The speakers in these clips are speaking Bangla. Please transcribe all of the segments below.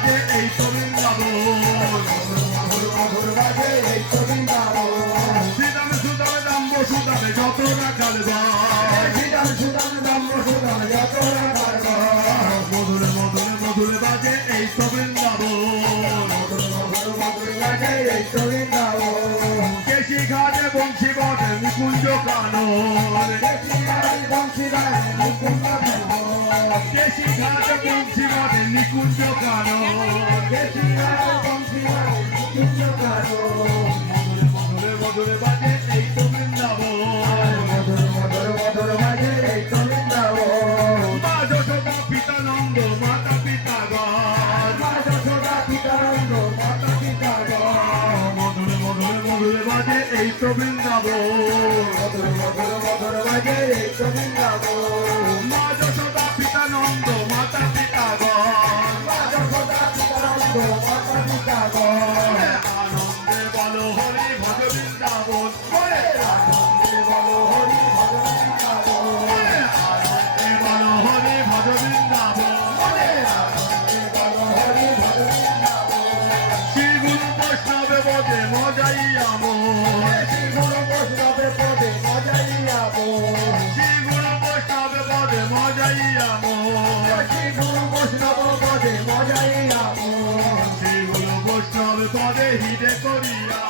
বাজে এই সবিন বাবু বাজে এই সবিন বাবু সিদামে সুদামে দাম সুদামে যত রাখাল সিদামে সুদামে দাম সুদামে যত রাখাল মধুরে মধুরে মধুরে বাজে এই সবিন বাবু বাজে এই সবিন বাবু কেশি ঘাটে বংশী বটে নিকুঞ্জ কানো কেশি ঘাটে বংশী বটে নিকুঞ্জ কানন মধুরে মধুরে বাজে এই তো বৃন্দাবন মা যশোদা পিতা নন্দ মাতা পিতা গণ মধুরে মধুরে মধুরে বাজে এই তো বৃন্দাবন। আনন্দে বলো হরি ভজ বৃন্দাবন আনন্দে বলো হরি ভজ বৃন্দাবন শ্রী গুরু বৈষ্ণবে বদে মজাই আমন শ্রী গুরু বৈষ্ণবে বদে মজাই পদে হিদে করিয়া।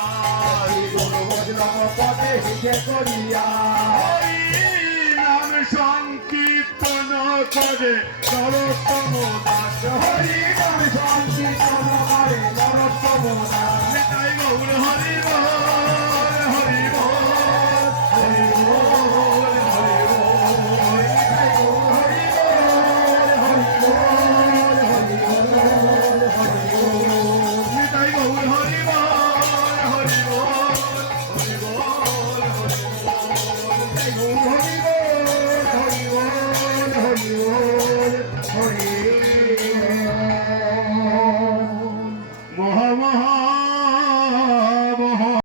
হরি নাম সংকীর্তন করে নরোত্তম দাস। হরি নাম সংকীর্তন করে নরোত্তম দাস। হরি হরি